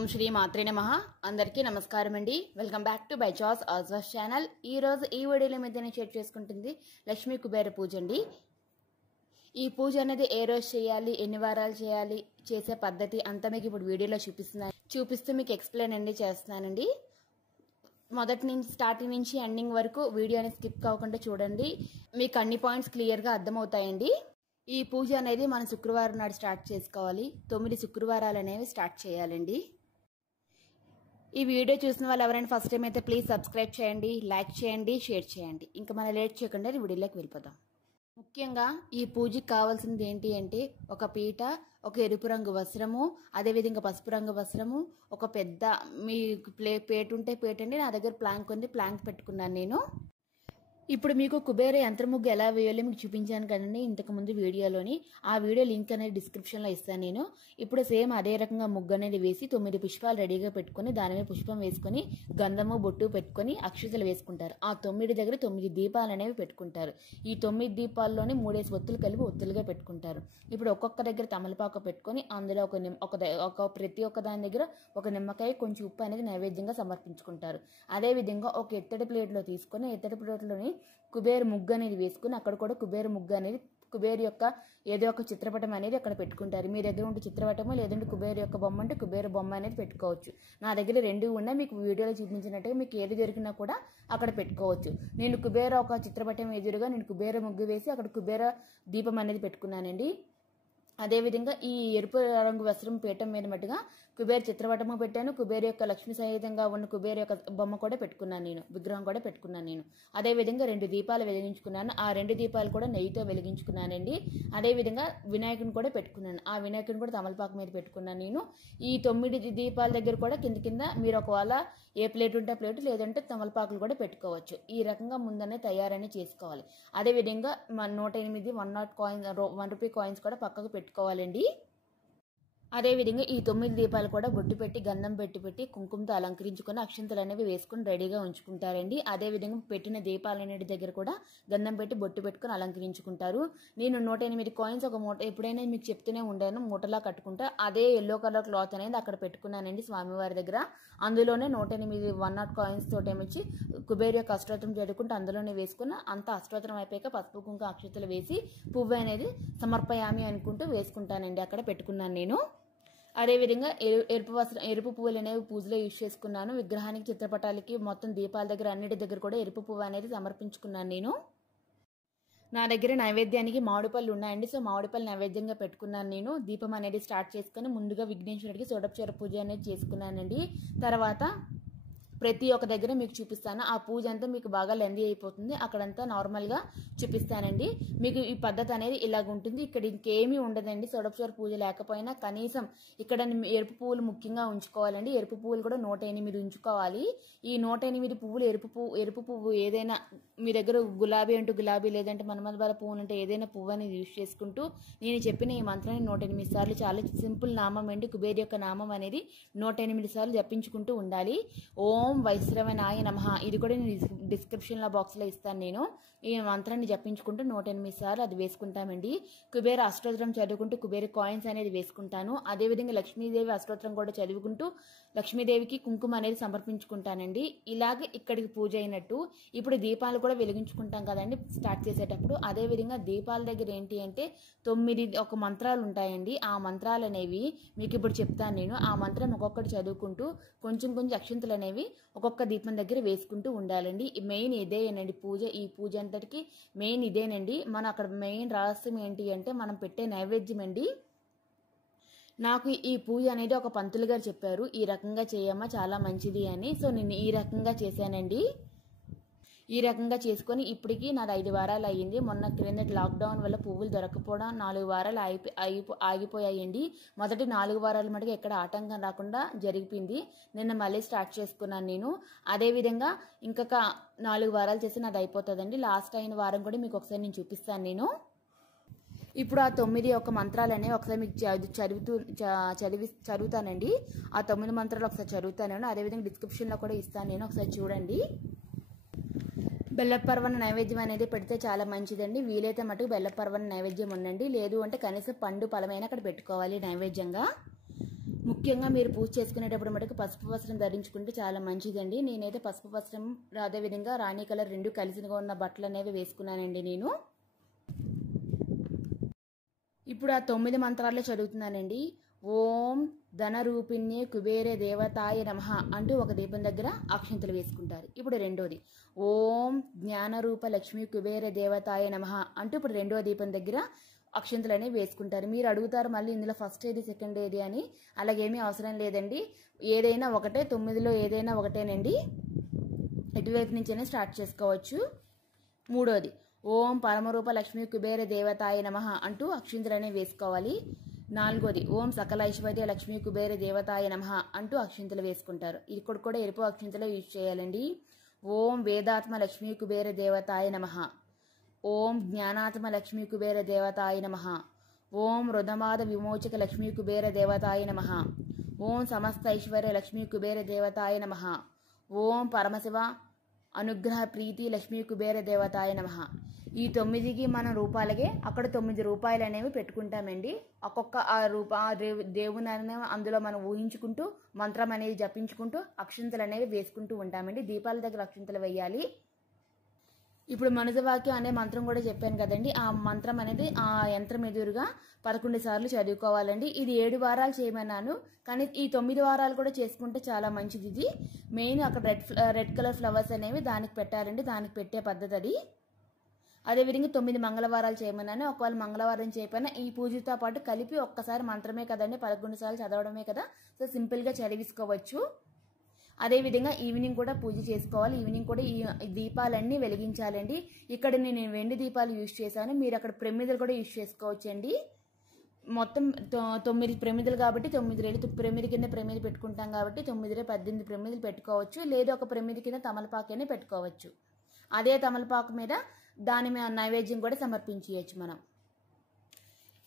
ఓం శ్రీ మాత్రే నమః. అందరికీ నమస్కారం అండి. వెల్కమ్ బ్యాక్ టు బైచాస్ ఆజ్వాస్ ఛానల్. ఈ రోజు ఈ వీడియోలో మీద నేను షేర్ చేసుకుంటుంది లక్ష్మీ కుబేర పూజ అండి. ఈ పూజ అనేది ఏ రోజు చేయాలి, ఎన్ని వారాలు చేయాలి, చేసే పద్ధతి అంతా మీకు ఇప్పుడు వీడియోలో చూపిస్తూ మీకు ఎక్స్ప్లెయిన్ అండి చేస్తున్నానండి. మొదటి నుంచి స్టార్టింగ్ నుంచి ఎండింగ్ వరకు వీడియోని స్కిప్ కాకుండా చూడండి. మీకు అన్ని పాయింట్స్ క్లియర్గా అర్థమవుతాయండి. ఈ పూజ అనేది మనం శుక్రవారం నాడు స్టార్ట్ చేసుకోవాలి. 9 శుక్రవారాలు అనేవి స్టార్ట్ చేయాలండి. ఈ వీడియో చూసిన వాళ్ళు ఎవరైనా ఫస్ట్ టైం అయితే ప్లీజ్ సబ్స్క్రైబ్ చేయండి, లైక్ చేయండి, షేర్ చేయండి. ఇంకా మనం లేట్ చేయకుండా వీడియోలోకి వెళ్ళిపోదాం. ముఖ్యంగా ఈ పూజకి కావాల్సింది ఏంటి అంటే ఒక పీట, ఒక ఎరుపు రంగు వస్త్రము, అదేవిధంగా పసుపు రంగు వస్త్రము, ఒక పెద్ద మీ పేట ఉంటే పేట అండి. నా దగ్గర ప్లాంక్ ఉంది, ప్లాంక్ పెట్టుకున్నాను నేను. ఇప్పుడు మీకు కుబేర యంత్ర ముగ్గు ఎలా వేయాలో మీకు చూపించాను కదండి ఇంతకు ముందు వీడియోలోని. ఆ వీడియో లింక్ అనేది డిస్క్రిప్షన్లో ఇస్తాను నేను. ఇప్పుడు సేమ్ అదే రకంగా ముగ్గు అనేది వేసి 9 పుష్పాలు రెడీగా పెట్టుకుని దాని మీద పుష్పం వేసుకుని గంధము బొట్టు పెట్టుకుని అక్షతలు వేసుకుంటారు. ఆ 9 దగ్గర 9 దీపాలు అనేవి పెట్టుకుంటారు. ఈ 9 దీపాల్లోని 3 ఒత్తులు కలిపి ఒత్తులుగా పెట్టుకుంటారు. ఇప్పుడు ఒక్కొక్క దగ్గర తమలపాకు పెట్టుకుని అందులో ప్రతి ఒక్క దాని దగ్గర ఒక నిమ్మకాయ, కొంచెం ఉప్పు అనేది నైవేద్యంగా సమర్పించుకుంటారు. అదేవిధంగా ఒక ఎత్తడి ప్లేట్లో తీసుకుని ఎత్తడి ప్లేట్లోని కుబేర ముగ్గు అనేది వేసుకుని అక్కడ కూడా కుబేర ముగ్గు అనేది కుబేర యొక్క ఏదో ఒక చిత్రపటం అనేది అక్కడ పెట్టుకుంటారు. మీ దగ్గర ఉంటే చిత్రపటము, లేదంటే కుబేర యొక్క బొమ్మ అంటే కుబేర బొమ్మ అనేది పెట్టుకోవచ్చు. నా దగ్గర 2 ఉన్నాయి. మీకు వీడియోలో చూపించినట్టుగా మీకు ఏది దొరికినా కూడా అక్కడ పెట్టుకోవచ్చు. నేను కుబేర ఒక చిత్రపటం ఎదురుగా నేను కుబేర ముగ్గు వేసి అక్కడ కుబేర దీపం అనేది పెట్టుకున్నానండి. అదేవిధంగా ఈ ఎరుపు రంగు వస్త్రం పీఠం మీద మట్టుగా కుబేర చిత్రపటము పెట్టాను. కుబేర యొక్క లక్ష్మీ సహితంగా ఉన్న కుబేర యొక్క బొమ్మ కూడా పెట్టుకున్నాను నేను, విగ్రహం కూడా పెట్టుకున్నాను నేను. అదేవిధంగా 2 దీపాలు వెలిగించుకున్నాను. ఆ 2 దీపాలు కూడా నెయ్యితో వెలిగించుకున్నానండి. అదేవిధంగా వినాయకుని కూడా పెట్టుకున్నాను. ఆ వినాయకుని కూడా తమలపాకు మీద పెట్టుకున్నాను నేను. ఈ 9 దీపాల దగ్గర కూడా కింద మీరు ఒకవేళ ఏ ప్లేట్ ఉంటే ప్లేట్, లేదంటే తమలపాకులు కూడా పెట్టుకోవచ్చు. ఈ రకంగా ముందనే తయారని చేసుకోవాలి. అదేవిధంగా 108 1 రూపీ కాయిన్స్ కూడా పక్కకు పెట్టుకోవాలండి. అదేవిధంగా ఈ 9 దీపాలు కూడా బొట్టు పెట్టి గంధం పెట్టి కుంకుమతో అలంకరించుకొని అక్షంతలు అనేవి వేసుకుని రెడీగా ఉంచుకుంటారండి. అదేవిధంగా పెట్టిన దీపాలన్నిటి దగ్గర కూడా గంధం పెట్టి బొట్టు పెట్టుకుని అలంకరించుకుంటారు. నేను 108 కాయిన్స్ ఒక మూట ఎప్పుడైనా మీకు చెప్తూనే ఉండాను, మూటలా కట్టుకుంటా. అదే ఎల్లో కలర్ క్లాత్ అనేది అక్కడ పెట్టుకున్నానండి స్వామివారి దగ్గర. అందులోనే 108 100 కాయిన్స్ తోటి ఏమొచ్చి కుబేర యొక్క అష్టోత్తరం చదువుకుంటూ అందులోనే వేసుకున్న అంత అష్టోత్తరం అయిపోయాక పసుపు కుంకుమ అక్షతలు వేసి పువ్వు అనేది సమర్పయామి అనుకుంటూ వేసుకుంటానండి. అక్కడ పెట్టుకున్నాను నేను. అదేవిధంగా ఎరుపు పువ్వులు అనేవి పూజలో యూజ్ చేసుకున్నాను. విగ్రహానికి, చిత్రపటాలకి, మొత్తం దీపాల దగ్గర అన్నిటి దగ్గర కూడా ఎరుపు పువ్వు అనేది సమర్పించుకున్నాను నేను. నా దగ్గర నైవేద్యానికి మామిడిపళ్ళు ఉన్నాయండి. సో మామిడిపళ్ళు నైవేద్యంగా పెట్టుకున్నాను నేను. దీపం అనేది స్టార్ట్ చేసుకుని ముందుగా విఘ్నేశ్వరుడికి సోడపచార పూజ అనేది చేసుకున్నానండి. తర్వాత ప్రతి ఒక్క దగ్గర మీకు చూపిస్తాను. ఆ పూజ అంతా మీకు బాగా లెందీ అయిపోతుంది, అక్కడంతా నార్మల్గా చూపిస్తానండి. మీకు ఈ పద్ధతి అనేది ఇలాగ ఉంటుంది. ఇక్కడ ఇంకేమీ ఉండదండి. సోడపచార పూజ లేకపోయినా కనీసం ఇక్కడ ఎరుపు పువ్వులు ముఖ్యంగా ఉంచుకోవాలండి. ఎరుపు పువ్వులు కూడా 108 ఉంచుకోవాలి. ఈ 108 పువ్వులు ఎరుపు పువ్వు ఏదైనా మీ దగ్గర గులాబీ అంటూ గులాబీ, లేదంటే మనమలబార పువ్వులు అంటే ఏదైనా పువ్వు అనేది యూజ్ చేసుకుంటూ నేను చెప్పిన ఈ మంత్రాన్ని 108 సార్లు, చాలా సింపుల్ నామం అండి. కుబేర యొక్క నామం అనేది 108 సార్లు జపించుకుంటూ ఉండాలి. ఓం వైశ్రవణాయ నమః. ఇది కూడా నేను డిస్క్రిప్షన్లో బాక్స్లో ఇస్తాను. నేను ఈ మంత్రాన్ని జపించుకుంటూ 108 సార్లు అది వేసుకుంటామండి. కుబేర అష్టోత్తరం చదువుకుంటూ కుబేర కాయిన్స్ అనేది వేసుకుంటాను. అదేవిధంగా లక్ష్మీదేవి అష్టోత్తరం కూడా చదువుకుంటూ లక్ష్మీదేవికి కుంకుమ అనేది సమర్పించుకుంటానండి. ఇలాగే ఇక్కడికి పూజ అయినట్టు. ఇప్పుడు దీపాలు కూడా వెలిగించుకుంటాం కదండి స్టార్ట్ చేసేటప్పుడు. అదేవిధంగా దీపాల దగ్గర ఏంటి అంటే 9 మంత్రాలు ఉంటాయండి. ఆ మంత్రాలు అనేవి మీకు ఇప్పుడు చెప్తాను నేను. ఆ మంత్రం ఒక్కొక్కటి చదువుకుంటూ కొంచెం అక్షంతలు అనేవి ఒక్కొక్క దీపం దగ్గర వేసుకుంటూ ఉండాలండి. మెయిన్ ఇదేనండి పూజ. ఈ పూజ అంతటికి మెయిన్ ఇదేనండి. మన అక్కడ మెయిన్ రహస్యం ఏంటి అంటే మనం పెట్టే నైవేద్యం అండి. నాకు ఈ పూజ అనేది ఒక పంతులు గారు చెప్పారు, ఈ రకంగా చేయమ్మా చాలా మంచిది అని. సో నేను ఈ రకంగా చేశానండి. ఈ రకంగా చేసుకొని ఇప్పటికీ నాది 5 వారాలు అయ్యింది. మొన్న క్రిందటి లాక్డౌన్ వల్ల పువ్వులు దొరకపోవడం 4 వారాలు ఆగిపోయాయండి. మొదటి 4 వారాల మటుకు ఎక్కడ ఆటంకం రాకుండా జరిగిపోయింది. నిన్న మళ్ళీ స్టార్ట్ చేసుకున్నాను నేను. అదేవిధంగా ఇంకొక 4 వారాలు చేసి నాది అయిపోతుందండి. లాస్ట్ అయిన వారం కూడా మీకు ఒకసారి నేను చూపిస్తాను నేను. ఇప్పుడు ఆ 9 మంత్రాలు అనేవి ఒకసారి మీకు చదువుతానండి. ఆ 9 మంత్రాలు ఒకసారి చదువుతాను. అదేవిధంగా డిస్క్రిప్షన్లో కూడా ఇస్తాను నేను, ఒకసారి చూడండి. బెల్లపర్వణ నైవేద్యం అనేది పెడితే చాలా మంచిదండి. వీలైతే మటుకు బెల్లపర్వణ నైవేద్యం ఉండండి. లేదు అంటే కనీసం పండు ఫలమైన అక్కడ పెట్టుకోవాలి నైవేద్యంగా. ముఖ్యంగా మీరు పూజ చేసుకునేటప్పుడు మటుకు పసుపు వస్త్రం ధరించుకుంటే చాలా మంచిదండి. నేనైతే పసుపు వస్త్రం అదేవిధంగా రాణి కలర్ రెండు కలిసిగా ఉన్న బట్టలు అనేవి వేసుకున్నానండి నేను. ఇప్పుడు ఆ 9 మంత్రాలే చదువుతున్నానండి. ఓం ధనరూపిణ్యే కుబేరే దేవతాయ నమః అంటూ ఒక దీపం దగ్గర అక్షింతలు వేసుకుంటారు. ఇప్పుడు రెండోది ఓం జ్ఞానరూప లక్ష్మీ కుబేర దేవతాయ నమః అంటూ ఇప్పుడు రెండో దీపం దగ్గర అక్షింతలు అనేవి వేసుకుంటారు. మీరు అడుగుతారు మళ్ళీ ఇందులో ఫస్ట్ ఏది సెకండ్ ఏది అని. అలాగేమీ అవసరం లేదండి. ఏదైనా ఒకటే, 9లో ఏదైనా ఒకటేనండి. ఎటువైపు నుంచైనా స్టార్ట్ చేసుకోవచ్చు. మూడోది ఓం పరమరూప లక్ష్మీ కుబేర దేవతాయ నమః అంటూ అక్షింతలు అనేవి వేసుకోవాలి. నాలుగోది ఓం సకల ఐశ్వర్య లక్ష్మీ కుబేర దేవతాయ నమః అంటూ అక్షింతలు వేసుకుంటారు. ఇక్కడ కూడా ఎరుపు అక్షింతలు యూజ్ చేయాలండి. ఓం వేదాత్మ లక్ష్మీ కుబేర దేవతాయ నమః, ఓం జ్ఞానాత్మ లక్ష్మీ కుబేర దేవతాయ నమః, ఓం రుదమాద విమోచక లక్ష్మీ కుబేర దేవతాయ నమః, ఓం సమస్త ఐశ్వర్య లక్ష్మీ కుబేర దేవతాయ నమః, ఓం పరమశివ అనుగ్రహ ప్రీతి లక్ష్మీ కుబేర దేవతాయ నమః. ఈ 9కి మనం రూపాయలకే అక్కడ 9 రూపాయలు అనేవి పెట్టుకుంటామండి. ఒక్కొక్క దేవుని అనేవి అందులో మనం ఊహించుకుంటూ మంత్రం అనేది జపించుకుంటూ అక్షింతలు అనేవి వేసుకుంటూ ఉంటామండి. దీపాల దగ్గర అక్షింతలు వేయాలి. ఇప్పుడు మనుజవాక్యం అనే మంత్రం కూడా చెప్పాను కదండి. ఆ మంత్రం అనేది ఆ యంత్రం ఎదురుగా 11 సార్లు చదువుకోవాలండి. ఇది 7 వారాలు చేయమన్నాను, కానీ ఈ 9 వారాలు కూడా చేసుకుంటే చాలా మంచిది. ఇది మెయిన్ అక్కడ రెడ్ కలర్ ఫ్లవర్స్ అనేవి దానికి పెట్టాలండి. దానికి పెట్టే పద్ధతి అది. అదేవిధంగా 9 మంగళవారాలు చేయమన్నాను. ఒకవేళ మంగళవారం చేయకపోయినా ఈ పూజతో పాటు కలిపి ఒక్కసారి మంత్రమే కదండి, 11 సార్లు చదవడమే కదా, సో సింపుల్గా చదివించుకోవచ్చు. అదేవిధంగా ఈవినింగ్ కూడా పూజ చేసుకోవాలి. ఈవినింగ్ కూడా ఈ దీపాలన్నీ వెలిగించాలండి. ఇక్కడ నేను వెండి దీపాలు యూజ్ చేశాను. మీరు అక్కడ ప్రమిదలు కూడా యూజ్ చేసుకోవచ్చండి. మొత్తం 9 ప్రమిదలు కాబట్టి 9 రేళ్ళు ప్రమిది కింద ప్రమిది పెట్టుకుంటాం కాబట్టి 9 18 ప్రమిదలు పెట్టుకోవచ్చు. లేదు ఒక ప్రమిది కింద తమలపాకు అని పెట్టుకోవచ్చు. అదే తమలపాకు మీద దాని నైవేద్యం కూడా సమర్పించవచ్చు మనం.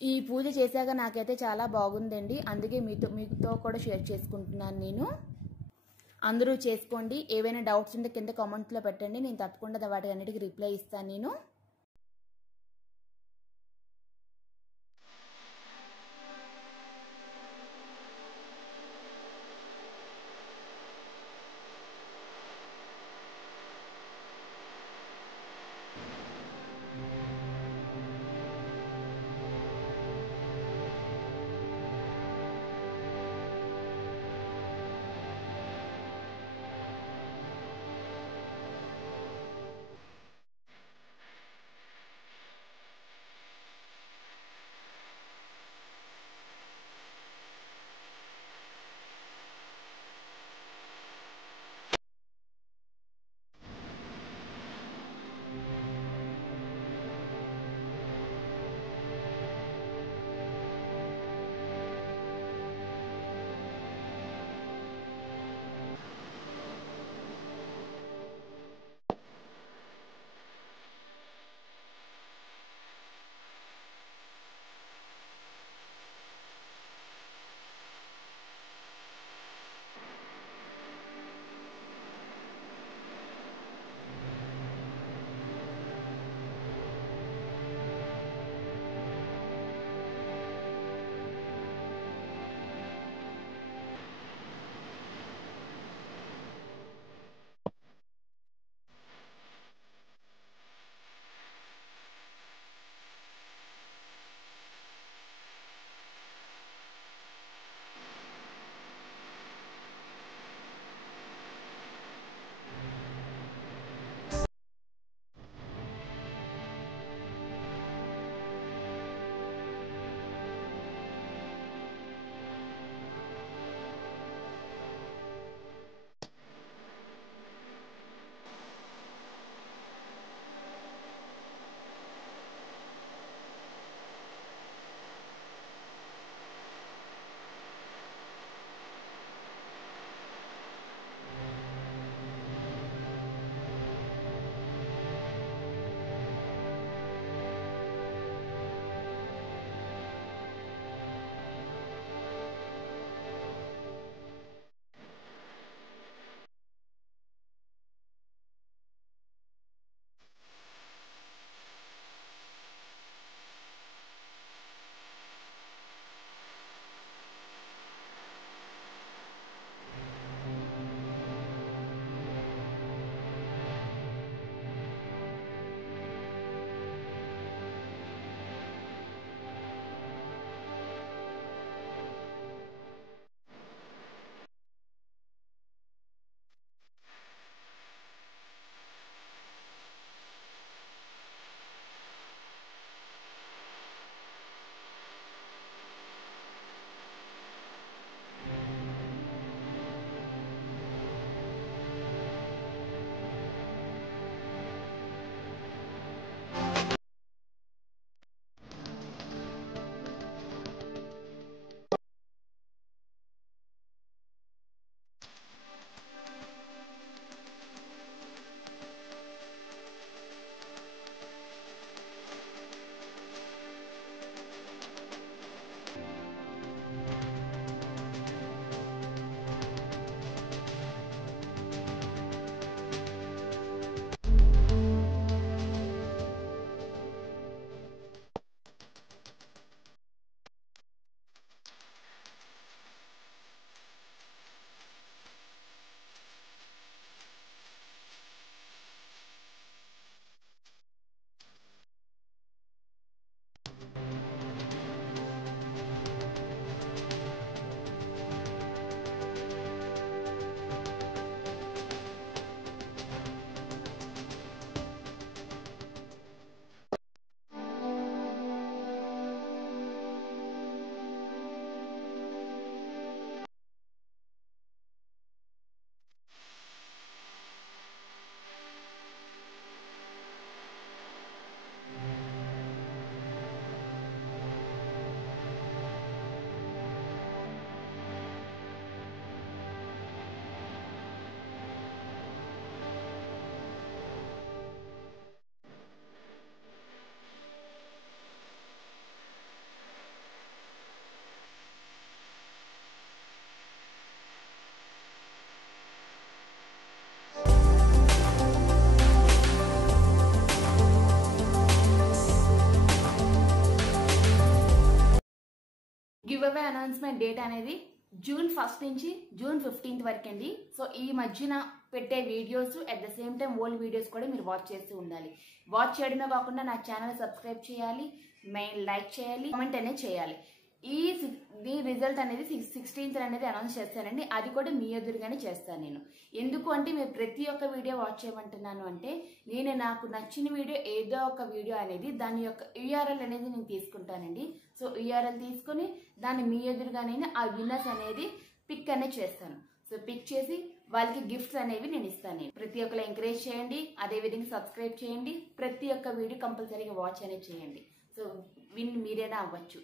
ఈ పూజ చేశాక నాకైతే చాలా బాగుందండి. అందుకే మీతో కూడా షేర్ చేసుకుంటున్నాను నేను. అందరూ చేసుకోండి. ఏవైనా డౌట్స్ ఉంటే కింద కామెంట్లో పెట్టండి. నేను తప్పకుండా వాటి అన్నిటికీ రిప్లై ఇస్తాను నేను. గివ్ అవే అనౌన్స్మెంట్ డేట్ అనేది జూన్ 1 నుంచి జూన్ 15 వరకు అండి. సో ఈ మధ్యన పెట్టే videos at the same time old videos కూడా మీరు వాచ్ చేస్తూ ఉండాలి. వాచ్ చేయడమే కాకుండా నా ఛానల్ సబ్స్క్రైబ్ చేయాలి, మెయిన్ లైక్ చేయాలి, కామెంట్ అనేది చేయాలి. ఈ రిజల్ట్ అనేది 16th అనేది అనౌన్స్ చేస్తానండి. అది కూడా మీ ఎదురుగానే చేస్తాను నేను. ఎందుకు అంటే మీరు ప్రతి ఒక్క వీడియో వాచ్ చేయమంటున్నాను అంటే నేను నాకు నచ్చిన వీడియో ఏదో ఒక వీడియో అనేది దాని యొక్క URL అనేది నేను తీసుకుంటానండి. సో URL తీసుకొని దాన్ని మీ ఎదురుగానే ఆ విన్నర్స్ అనేది పిక్ అనేది చేస్తాను. సో పిక్ చేసి వాళ్ళకి గిఫ్ట్స్ అనేవి నేను ఇస్తాను. ప్రతి ఒక్కరు ఎంకరేజ్ చేయండి, అదేవిధంగా సబ్స్క్రైబ్ చేయండి, ప్రతి ఒక్క వీడియో కంపల్సరీగా వాచ్ అనేది చేయండి. సో విన్ మీరేనా అవ్వచ్చు.